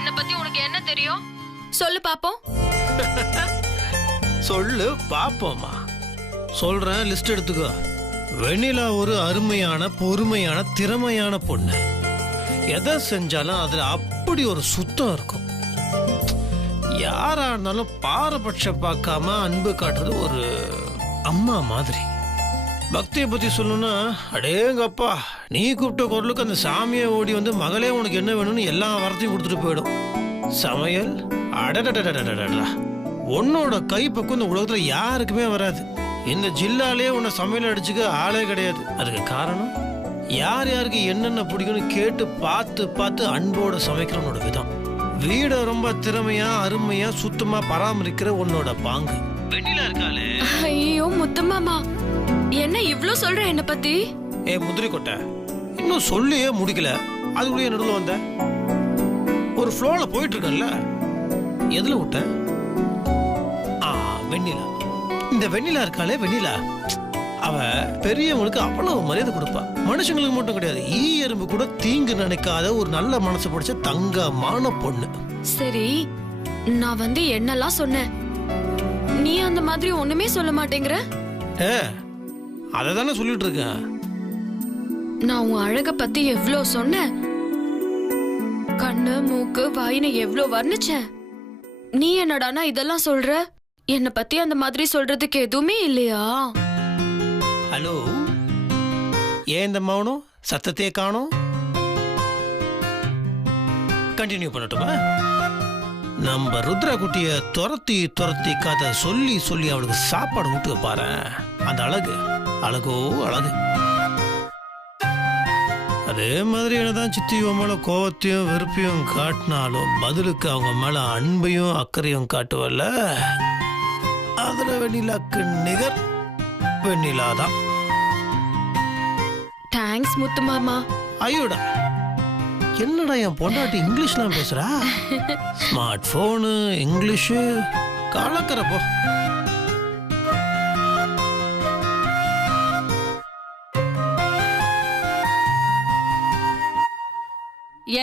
என்ன பத்தி உனக்கு என்ன தெரியும்? சொல்லு பாப்போம். சொல்லு பாப்போமா. சொல்றேன், லிஸ்ட் எடுத்துக்கோ. வெண்ணிலா ஒரு அருமையான, பொறுமையான, திறமையான பொண்ணு. எதை செஞ்சாலும் அதுல அப்படி ஒரு சுத்தம் இருக்கும். யாரா இருந்தாலும் பாரபட்சம் பார்க்காம அன்பு காட்டுறது ஒரு அம்மா மாதிரி. பக்தியை பத்தி சொல்லணும்னா, அடேங்கப்பா, நீ கூப்பிட்ட குரலுக்கு அந்த சாமியை ஓடி வந்து மகளே உனக்கு என்ன வேணும்னு எல்லா வார்த்தையும் கொடுத்துட்டு போயிடும். சமையல் அடடடடடடடா, உன்னோட கைப்பக்கம் இந்த உலகத்துல யாருக்குமே வராது. இந்த ஜில்லாலே உன்னை சமையல் அடிச்சுக்க ஆளே கிடையாது. அதுக்கு காரணம் யார் யாருக்கு என்னென்ன பிடிக்கும்னு கேட்டு பார்த்து பார்த்து அன்போட சமைக்கிறவனோட விதம். வீடை ரொம்ப திறமையா, அருமையா, சுத்தமா பராமரிக்கிற உன்னோட பாங்கு. வெண்ணிலா இருக்காளே. ஐயோ முத்துமாமா, என்ன இவ்ளோ சொல்ற என்ன பத்தி? முந்திரி கொட்டை, இன்னும் சொல்லியே முடிக்கல, அதுக்குள்ளேயே நடுவில் வந்த. ஒரு ஃப்ளோல போயிட்டு இருக்கல, எதுல விட்ட? வெண்ணிலா. இந்த வெண்ணிலா இருக்காளே, வெண்ணிலா, அவ பெரியவங்களுக்கு அவ்வளவு மரியாதை கொடுப்பா. மனுஷங்களுக்கு மட்டும் கிடையாது, ஈ எறும்பு கூட தீங்கு நினைக்காத ஒரு நல்ல மனசு படிச்ச தங்கமான பொண்ணு. சரி, நான் வந்து என்னெல்லாம் சொன்னேன், நீ அந்த மாதிரி ஒண்ணுமே சொல்ல மாட்டேங்கிற. அதை தானே சொல்லிட்டு இருக்கேன். நான் உன் அழக பத்தி எவ்ளோ சொன்னேன், கண்ணு மூக்கு வாயின்னு எவ்ளோ வர்ணிச்சேன். நீ என்னடானா இதெல்லாம் சொல்ற? என்ன பத்தி அந்த மாதிரி சொல்றதுக்கு எதுவுமே இல்லையா? ஹலோ, ஏன் இந்த மௌனம்? சத்தத்தையே காணோம். கண்டினியூ பண்ணட்டுமா? நம்ம ருத்ரா குட்டிய துரத்தி துரத்தி கதை சொல்லி சொல்லி அவளுக்கு சாப்பாடு ஊட்டு பாரு. அந்த அழகு, அழகோ அழகு. அதே மாதிரி என்னதான் சித்தி மேல கோவத்தையும் வெறுப்பையும் காட்டினாலும் பதிலுக்கு அவங்க மேல அன்பையும் அக்கறையும் காட்டுவல்ல. அதுல வெண்ணிலாக்கு நிகர் வெண்ணிலாதான். தேங்க்ஸ் முத்து மாமா. ஐயோடா, என்னடா என் பொண்டாட்டி இங்கிலீஷ்லாம் பேசுறா? ஸ்மார்ட் போனு, இங்கிலீஷு கலக்கிறப்போ.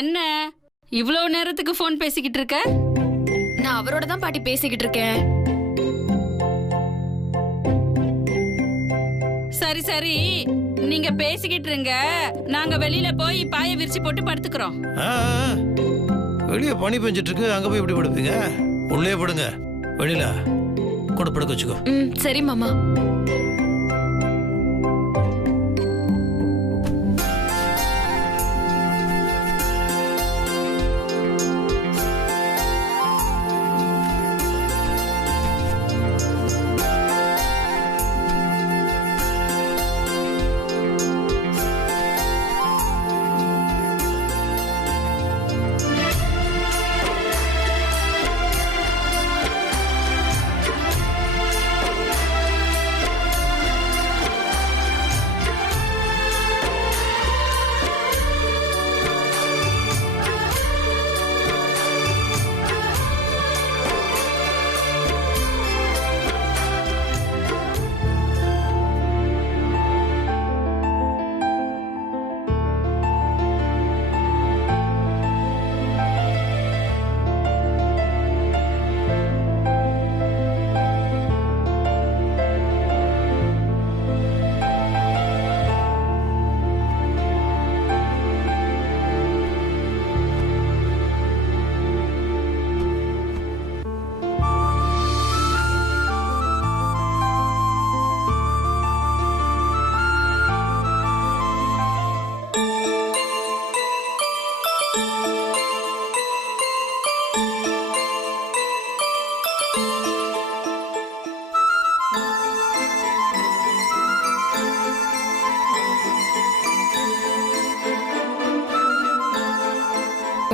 என்ன இவ்வளவு நேரத்துக்கு போன் பேசிக்கிட்டு இருக்க? நான் அவரோட தான் பாட்டி பேசிக்கிட்டு இருக்கேன். சரி சரி, நீங்க பேசிக்கிட்டு இருங்க, நாங்க வெளியில போய் பாய விரிச்சு போட்டு படுத்துக்கிறோம். வெளியே பனி பெஞ்சிட்டு இருக்கு, அங்க போய் எப்படி படுப்பீங்க? உள்ளே படுங்க. வெளியில கூட படுக்க வச்சுக்கோ. சரி மாமா.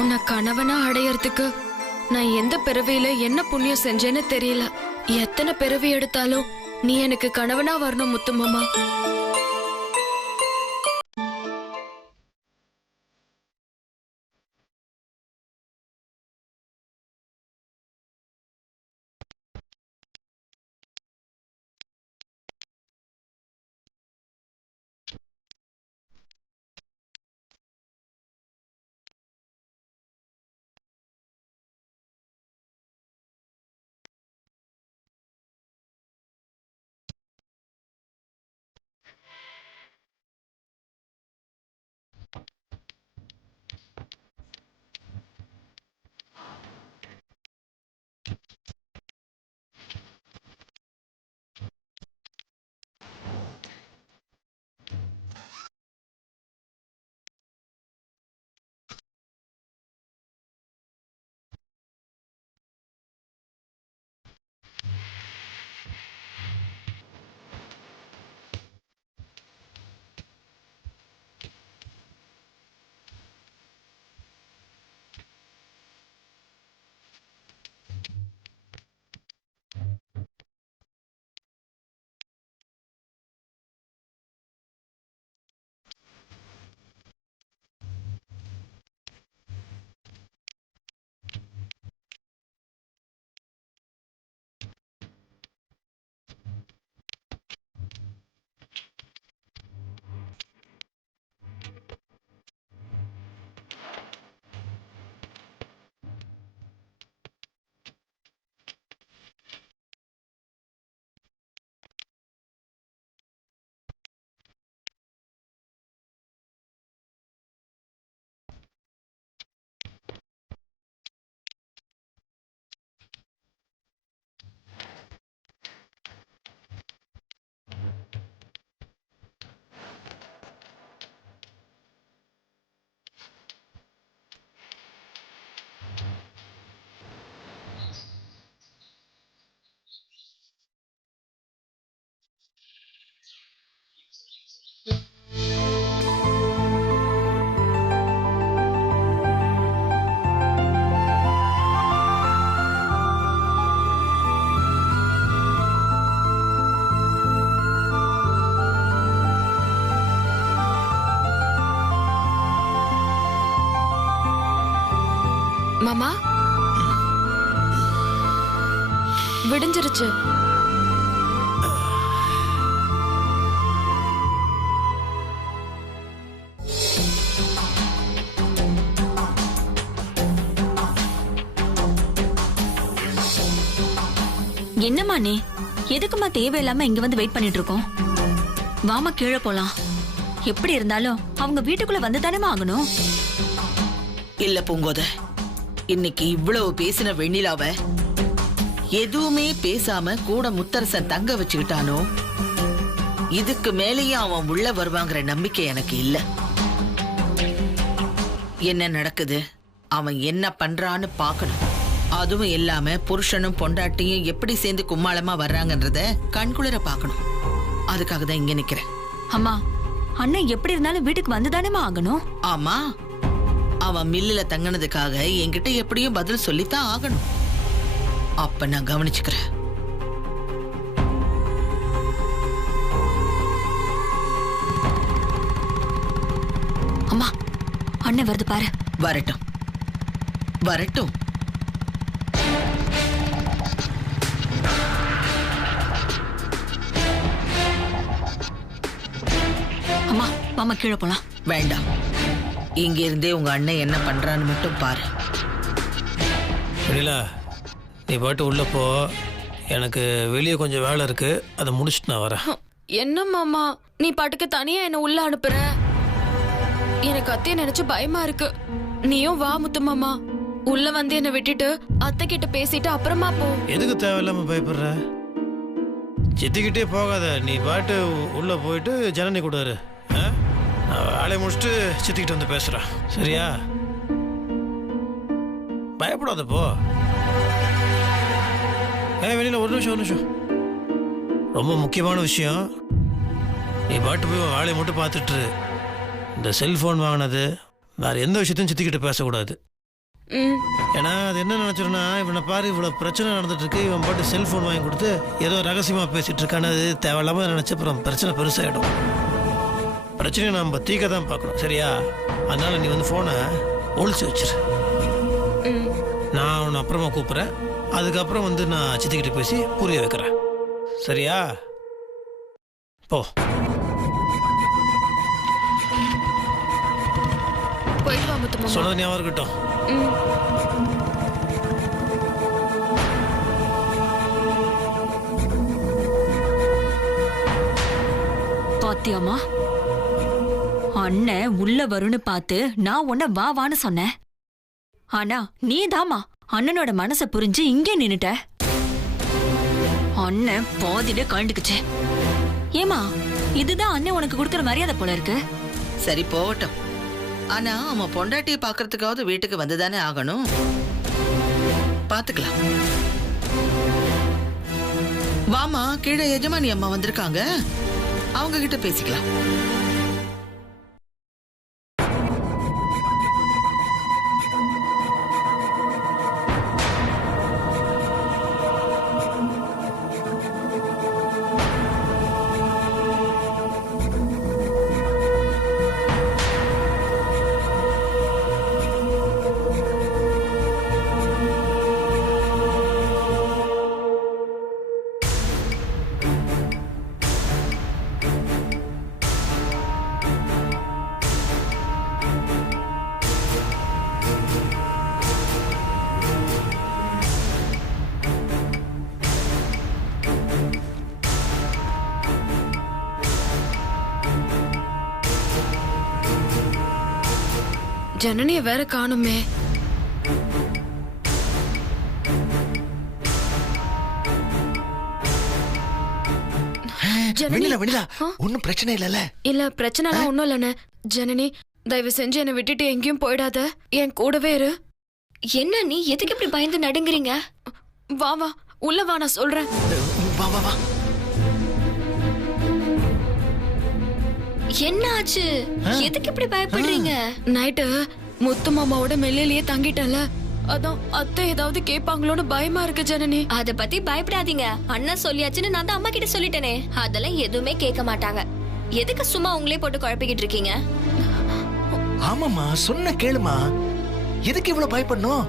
உன்னை கணவனா அடையறதுக்கு நான் எந்த பிறவியில என்ன புண்ணியம் செஞ்சேன்னு தெரியல. எத்தனை பிறவி எடுத்தாலும் நீ எனக்கு கணவனா வரணும் முத்து மாமா. மாமா விடிஞ்சிருச்சு. என்னம்மா நீ எதுக்குமா தேவையில்லாம இங்க வந்து வெயிட் பண்ணிட்டு இருக்கோம்? வாமா கீழே போலாம். எப்படி இருந்தாலும் அவங்க வீட்டுக்குள்ள வந்துதானேமா ஆகணும். இல்ல பூங்கோத, இன்னைக்கு இவ்வளவு பேசின வெண்ணிலாவ எதுவுமே பேசாம கூட முத்தரசன் தங்க வச்சுக்கிட்டானோ, இதுக்கு மேலேயும் அவன் உள்ள வருவாங்கிற நம்பிக்கை எனக்கு இல்ல. என்ன நடக்குது, அவன் என்ன பண்றான்னு பாக்கணும். அதுவும் இல்லாம புருஷனும் பொண்டாட்டியும் எப்படி சேர்ந்து கும்மாளமா வர்றாங்கன்றத கண்குளிர பாக்கணும். அதுக்காக தான் இங்க நிக்கிறேன். அம்மா, அண்ணன் எப்படி இருந்தாலும் வீட்டுக்கு வந்துதானேமா ஆகணும். ஆமா, அவன் மில்லுல தங்கினதுக்காக என்கிட்ட எப்படியும் பதில் சொல்லித்தான் ஆகணும். அப்ப நான் கவனிச்சுக்கிறேன். அம்மா, அண்ணன் வருது பாரு. வரட்டும் வரட்டும். அம்மா, மாமா கீழே போலாம். வேண்டாம், இங்க இருந்தே உங்க அண்ணன் என்ன பண்றான்னு மட்டும் பாரு. வெண்ணிலா, நீ பாட்டு உள்ள போ. எனக்கு வெளியே கொஞ்சம் வேலை இருக்கு, அதை முடிச்சுட்டு நான் வரேன். என்ன மாமா நீ பாட்டுக்கு தனியா என்ன உள்ள அனுப்புற? எனக்கு அத்தைய நினைச்சு பயமா இருக்கு. நீயும் வா முத்து மாமா. உள்ள வந்து என்ன விட்டுட்டு அத்தை கிட்ட பேசிட்டு அப்புறமா போ. எதுக்கு தேவையில்லாம பயப்படுற? சித்திக்கிட்டே போகாத. நீ பாட்டு உள்ள போயிட்டு ஜனனி கூட இரு. நான் வேலையை முடிச்சுட்டு சித்திக்கிட்ட வந்து பேசுறேன், சரியா? பயப்படாத, போ. வெளியில ஒரு நிமிஷம். ரொம்ப முக்கியமான விஷயம். நீ பாட்டு போய் வேலையை மட்டும் பார்த்துட்டு இரு. இந்த செல்போன் வாங்கினது வேற எந்த விஷயத்தையும் சித்திக்கிட்ட பேசக்கூடாது. ஏன்னா அது என்ன நினைச்சிருன்னா, இவனை பாரு இவ்வளவு பிரச்சனை நடந்துட்டு இருக்கு, இவன் பாட்டு செல்போன் வாங்கி கொடுத்து ஏதோ ரகசியமா பேசிட்டு இருக்கான்னு அது தேவையில்லாம நினைச்ச அப்புறம் பிரச்சனை பெருசாயிடும். பிரச்சனையை நம்ம தீக்க தான் பார்க்கணும், சரியா? அதனால நீ வந்து போனை ஒழிச்சு வச்சிரு. நான் உன்னை அப்புறமா கூப்பிட்றேன். அதுக்கப்புறம் வந்து நான் சித்திக்கிட்ட பேசி புரிய வைக்கிறேன், சரியா? போ. போயிட்டு வா முத்து மாமா. சொன்னது ஞாபகம் இருக்கட்டும். பாத்தியாமா, அண்ணன் உள்ள வரும்னு பார்த்து நான் உன்ன வா வான்னு சொன்னேன். ஆனா நீதாமா அண்ணனோட மனச புரிஞ்சு இங்கே நின்னுட்ட. அண்ணன் பாதியில கழண்டுக்குச்சு. ஏமா, இதுதான் அண்ணன் உனக்கு கொடுக்கற மரியாதை போல இருக்கு. சரி, போகட்டும். ஆனா அவன் பொண்டாட்டியை பாக்குறதுக்காவது வீட்டுக்கு வந்துதானே ஆகணும். பாத்துக்கலாம். வாமா, கீழே எஜமானி அம்மா வந்திருக்காங்க, அவங்க கிட்ட பேசிக்கலாம். ஜனனிய வேற காணுமே. வெண்ணிலா, ஒன்னும் பிரச்சனை இல்லல? இல்ல, பிரச்சனைலாம் ஒண்ணும் இல்லண்ணே. ஜனனி, தயவு செஞ்சு என்னை விட்டுட்டு எங்கேயும் போயிடாத, என் கூடவே இரு. என்ன நீ எதுக்கு இப்படி பயந்து நடுங்குறீங்க? வா வா, உள்ள வா, நான் சொல்றேன். வா வா வா. என்ன ஆச்சு? எதுக்கு இப்படி பயப்படுறீங்க? நைட்டு முத்து மாமாவோட மெல்லிலேயே தங்கிட்டல, அதான் அத்தை ஏதாவது கேட்பாங்களோன்னு பயமா இருக்கு ஜனனி. அத பத்தி பயப்படாதீங்க. அண்ணன் சொல்லியாச்சுன்னு நான் தான் அம்மா கிட்ட சொல்லிட்டேனே. அதெல்லாம் எதுவுமே கேட்க மாட்டாங்க. எதுக்கு சும்மா உங்களே போட்டு குழப்பிக்கிட்டு இருக்கீங்க? ஆமாமா, சொன்ன கேளுமா. எதுக்கு இவ்வளவு பயப்படணும்?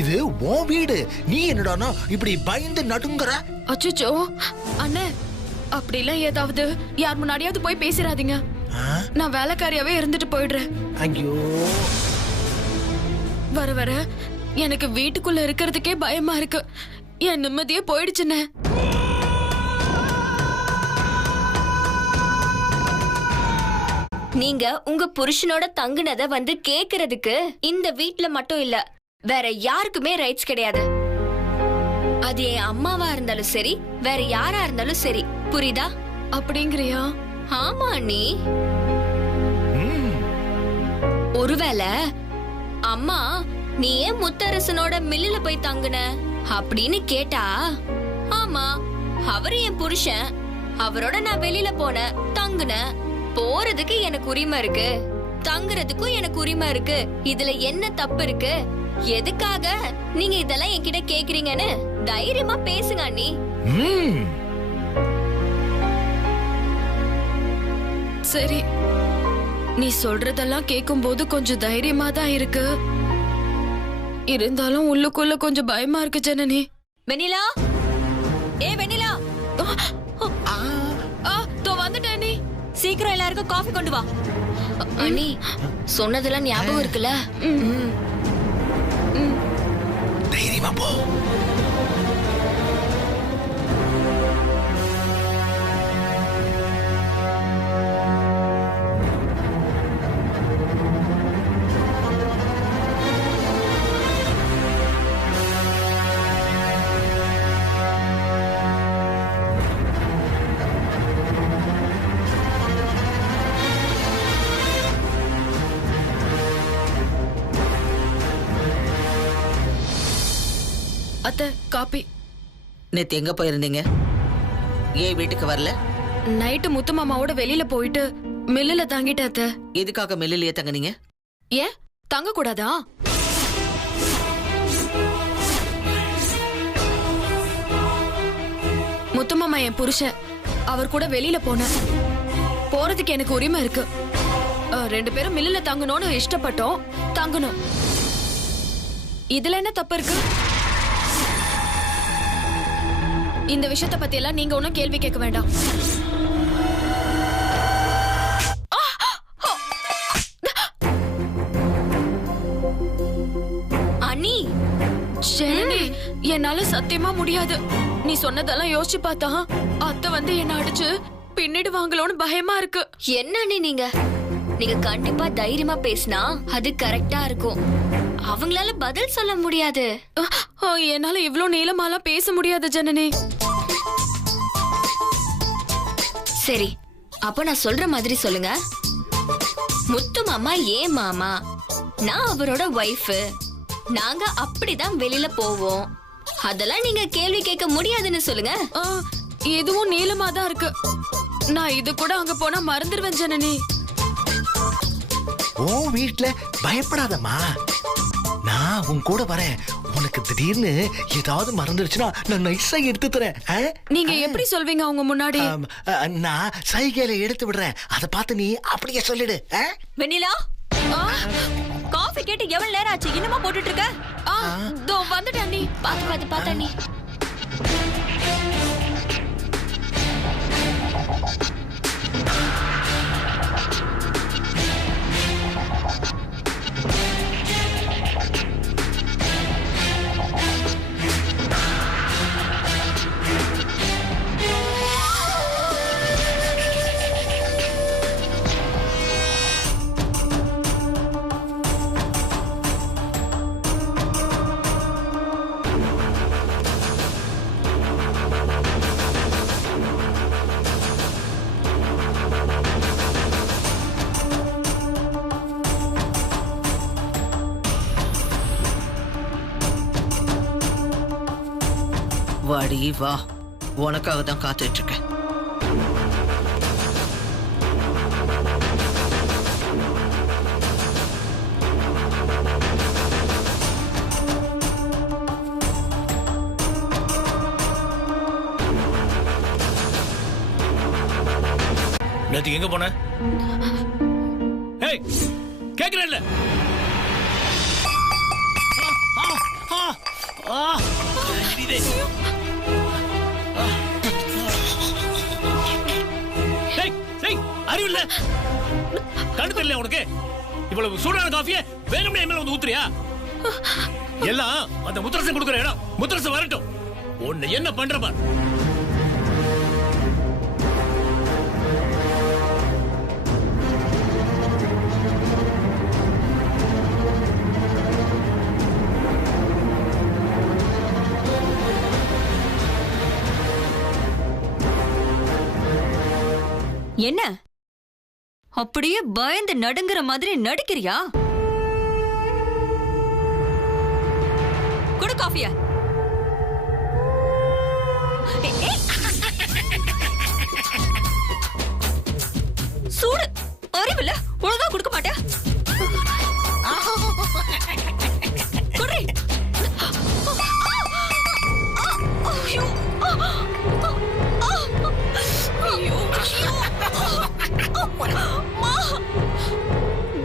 இது உன் வீடு. நீ என்னடானா இப்படி பயந்து நடுங்கற? அச்சோ அண்ணே, அப்படிலாம் ஏதாவது யார் முன்னாடியாவது போய் பேசிடாதீங்க. நான் வேலைக்காரியாவே இருந்துட்டு போயிடுறேன். ஐயோ, வர வர எனக்கு வீட்டுக்குள்ள இருக்கிறதுக்கே பயமா இருக்கு. என் நிம்மதியே போயிடுச்சுண்ணே. நீங்க உங்க புருஷனோட தங்குனத வந்து கேக்குறதுக்கு இந்த வீட்ல மட்டும் இல்ல, வேற யாருக்குமே ரைட்ஸ் கிடையாது. அது என் அம்மாவா இருந்தாலும் சரி, வேற யாரா இருந்தாலும் சரி. புரியுதா? அப்படிங்கிறியா? ஆமா நீ ஒருவேளை அம்மா நீ ஏன் முத்தரசனோட மில்லுல போய் தங்குன அப்படின்னு கேட்டா, ஆமா அவரு என் புருஷன், அவரோட நான் வெளியில போனேன், தங்குனேன், போறதுக்கு எனக்கு உரிமை இருக்கு, தங்குறதுக்கும் எனக்கு உரிமை இருக்கு, இதுல என்ன தப்பு இருக்கு, எதுக்காக நீங்க இதெல்லாம் என்கிட்ட கேக்குறீங்கன்னு தைரியமா பேசுங்க அண்ணி. சரி, நீ சொல்றதெல்லாம் கேக்கும்போது கொஞ்சம் தைரியமா தான் இருக்கு. இருந்தாலும் உள்ளுக்குள்ள கொஞ்சம் பயமா இருக்கு ஜனனி. வெண்ணிலா, ஏ வெண்ணிலா, வந்துட்டேன் நீ. சீக்கிரம் எல்லாருக்கும் காஃபி கொண்டு வா. அண்ணி சொன்னதெல்லாம் ஞாபகம் இருக்குல்ல? தைரியமா போ. அத்தை, காப்பி. நேத்து எங்க போயிருந்தீங்க? ஏன் வீட்டுக்கு வரல? நைட்டு முத்து மாமாவோட வெளியில போயிட்டு மில்லுல தங்கிட்டேன் அத்தை. எதுக்காக மில்லிலேயே தங்குனீங்க? ஏன் தங்க கூடாதா? முத்து மாமா என் புருஷன், அவர் கூட வெளியில போனேன். போறதுக்கு எனக்கு உரிமை இருக்கு. 2 பேரும் மில்லுல தங்கணும்னு இஷ்டப்பட்டோம், தங்கணும். இதுல என்ன தப்பு இருக்கு? இந்த விஷயத்தை பத்தி எல்லாம் நீங்க ஒன்னும் கேள்வி கேட்க வேண்டாம். அண்ணி ஜனனி, என்னால சத்தியமா முடியாது. நீ சொன்னதெல்லாம் யோசிச்சு பார்த்தா அத்தை வந்து என்ன அடிச்சு பின்னிடுவாங்களோன்னு பயமா இருக்கு. என்ன அண்ணி நீங்க கண்டிப்பா தைரியமா பேசினா அது கரெக்டா இருக்கும். அவங்களால பதில் சொல்ல முடியாது. என்னால இவ்ளோ நீளமாலாம் பேச முடியாது ஜனனி. சரி, அப்ப நான் சொல்ற மாதிரி சொல்லுங்க. முத்து மாமா ஏன் மாமா, நான் அவரோட வைஃப், நாங்க அப்படிதான் வெளியில போவோம். அதெல்லாம் நீங்க கேள்வி கேட்க முடியாதுன்னு சொல்லுங்க. இதுவும் நீளமா தான் இருக்கு. நான் இது கூட அங்க போனா மறந்துடுவேன் ஜனனி. ஓ வீட்ல பயப்படாதம்மா, நான் உன் கூட வரேன். உனக்கு திடீர்னு ஏதாவது மறந்துடுச்சுன்னா நான் நைஸா எடுத்து தரேன். நீங்க எப்படி சொல்வீங்க அவங்க முன்னாடி? நான் சைகையில எடுத்து விடுறேன், அதை பார்த்து நீ அப்படியே சொல்லிடு. வெண்ணிலா, காஃபி கேட்டு எவ்வளவு நேரம் ஆச்சு, இன்னுமா போட்டுட்டு இருக்க? வந்துட்டேன் நீ. பாத்து அண்ணி. வாடி வா, உனக்காக தான் காத்துட்டு இருக்கேன். நேத்துக்கு எங்க போன? கேக்குறேன்ல. காஃபி. அறிவு இல்ல, கண்ணு தெரியல உனக்கு? இவ்வளவு சூடான காஃபியை வேணும்னே என் மேல வந்து ஊத்துறியா? எல்லாம் அந்த முத்தரசன் கொடுக்குற இடம். முத்தரசன் வரட்டும், உன்னை என்ன பண்ற பார். என்ன அப்படியே பயந்து நடுங்குற மாதிரி நடிக்கிறியா? குடு காஃபிய. சூடு அறிவில்ல, ஒழுங்கா கொடுக்க மாட்டேன். குடி.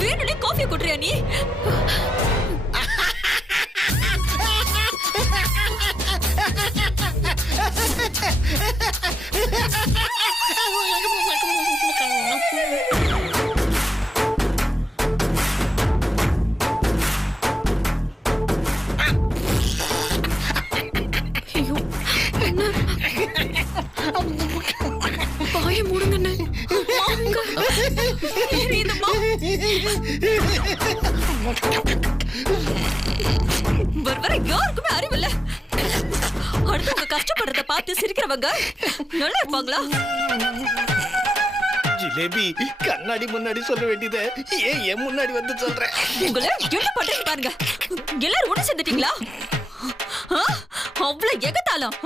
வேணும்னே காஃபி குடுறியா நீ? வாயை மூடுங்கண்ணே. வர யாருக்குமே அறிவில்ல. அடுத்தவங்க கஷ்டப்படுறத பார்த்து சிரிக்கிறவங்க நல்லா இருப்பாங்களா? ஜிலேபி, கண்ணாடி முன்னாடி சொல்ல வேண்டியதை ஏன் என் முன்னாடி வந்து சொல்றேன்? உங்களை என்ன பண்றீங்க பாருங்க. எல்லாரும் ஒண்ணு சேர்ந்துட்டீங்களா? அவ்வளவு எகத்தாலும்